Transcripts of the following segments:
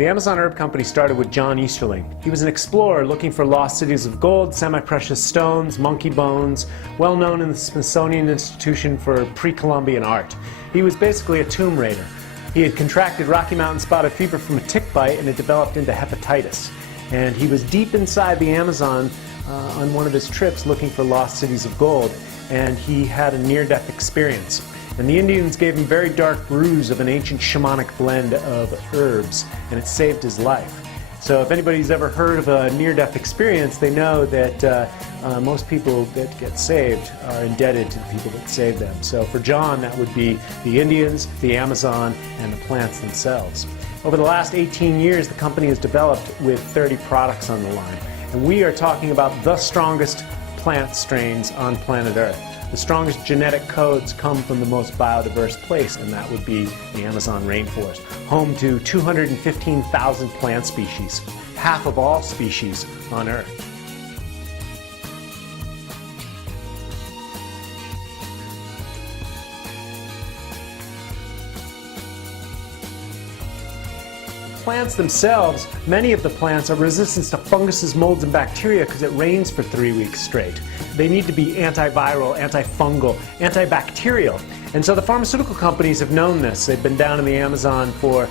The Amazon Herb Company started with John Easterling. He was an explorer looking for lost cities of gold, semi-precious stones, monkey bones, well known in the Smithsonian Institution for pre-Columbian art. He was basically a tomb raider. He had contracted Rocky Mountain spotted fever from a tick bite, and it developed into hepatitis. And he was deep inside the Amazon on one of his trips looking for lost cities of gold, and he had a near-death experience. And the Indians gave him very dark brews of an ancient shamanic blend of herbs, and it saved his life. So if anybody's ever heard of a near-death experience, they know that most people that get saved are indebted to the people that saved them. So for John, that would be the Indians, the Amazon, and the plants themselves. Over the last 18 years, the company has developed with 30 products on the line. And we are talking about the strongest plant strains on planet Earth. The strongest genetic codes come from the most biodiverse place, and that would be the Amazon rainforest, home to 215,000 plant species, half of all species on Earth. Plants themselves, many of the plants are resistant to funguses, molds, and bacteria because it rains for 3 weeks straight. They need to be antiviral, antifungal, antibacterial. And so the pharmaceutical companies have known this. They've been down in the Amazon for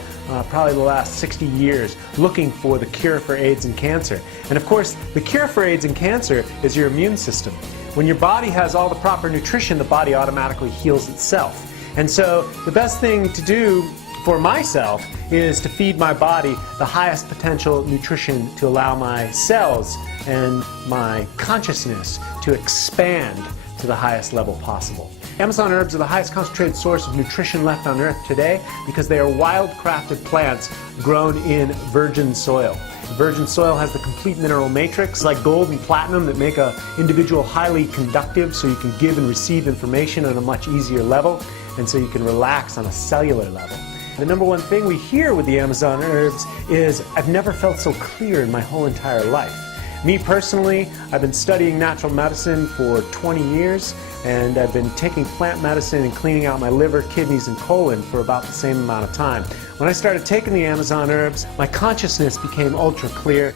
probably the last 60 years looking for the cure for AIDS and cancer. And of course, the cure for AIDS and cancer is your immune system. When your body has all the proper nutrition, the body automatically heals itself. And so the best thing to do for myself is to feed my body the highest potential nutrition to allow my cells and my consciousness to expand to the highest level possible. Amazon herbs are the highest concentrated source of nutrition left on Earth today because they are wild-crafted plants grown in virgin soil. Virgin soil has the complete mineral matrix like gold and platinum that make an individual highly conductive, so you can give and receive information on a much easier level, and so you can relax on a cellular level. The number one thing we hear with the Amazon herbs is, I've never felt so clear in my whole entire life. Me personally, I've been studying natural medicine for 20 years, and I've been taking plant medicine and cleaning out my liver, kidneys, and colon for about the same amount of time. When I started taking the Amazon herbs, my consciousness became ultra clear.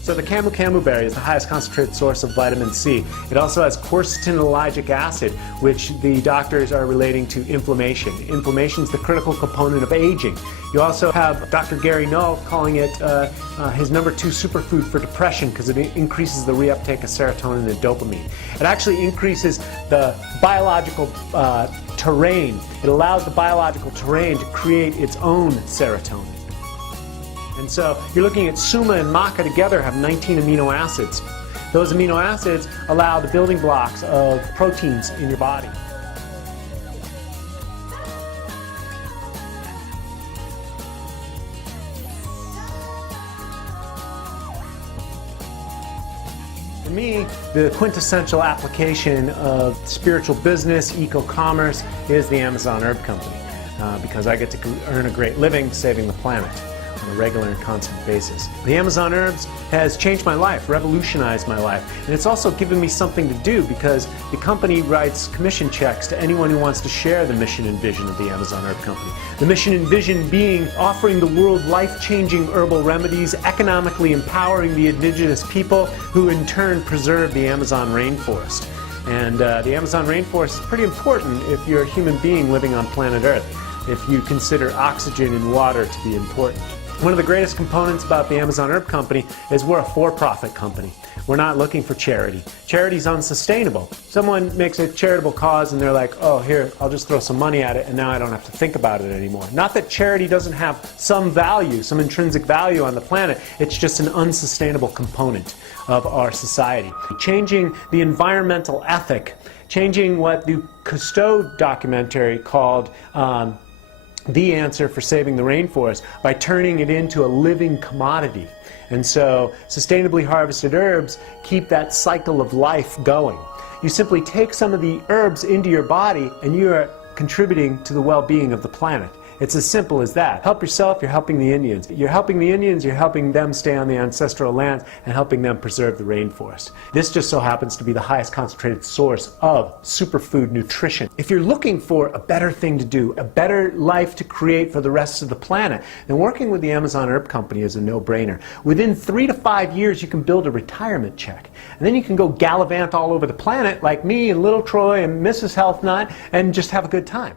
So the camu camu berry is the highest concentrated source of vitamin C. It also has quercetin-ellagic acid, which the doctors are relating to inflammation. Inflammation is the critical component of aging. You also have Dr. Gary Null calling it his number 2 superfood for depression because it increases the reuptake of serotonin and dopamine. It actually increases the biological terrain. It allows the biological terrain to create its own serotonin. And so you're looking at suma and maca together have 19 amino acids. Those amino acids allow the building blocks of proteins in your body. For me, the quintessential application of spiritual business, eco-commerce, is the Amazon Herb Company, because I get to earn a great living saving the planet on a regular and constant basis. The Amazon herbs has changed my life, revolutionized my life, and it's also given me something to do because the company writes commission checks to anyone who wants to share the mission and vision of the Amazon Herb Company. The mission and vision being offering the world life-changing herbal remedies, economically empowering the indigenous people who in turn preserve the Amazon rainforest. And the Amazon rainforest is pretty important if you're a human being living on planet Earth, if you consider oxygen and water to be important. One of the greatest components about the Amazon Herb Company is we're a for-profit company. We're not looking for charity. Charity's unsustainable. Someone makes a charitable cause and they're like, oh, here, I'll just throw some money at it and now I don't have to think about it anymore. Not that charity doesn't have some value, some intrinsic value on the planet. It's just an unsustainable component of our society. Changing the environmental ethic, changing what the Cousteau documentary called The Answer for Saving the Rainforest, by turning it into a living commodity. And so sustainably harvested herbs keep that cycle of life going. You simply take some of the herbs into your body and you are contributing to the well-being of the planet. It's as simple as that. Help yourself, you're helping the Indians. You're helping the Indians, you're helping them stay on the ancestral lands and helping them preserve the rainforest. This just so happens to be the highest concentrated source of superfood nutrition. If you're looking for a better thing to do, a better life to create for the rest of the planet, then working with the Amazon Herb Company is a no-brainer. Within 3 to 5 years, you can build a retirement check. And then you can go gallivant all over the planet like me and little Troy and Mrs. Health Nut and just have a good time.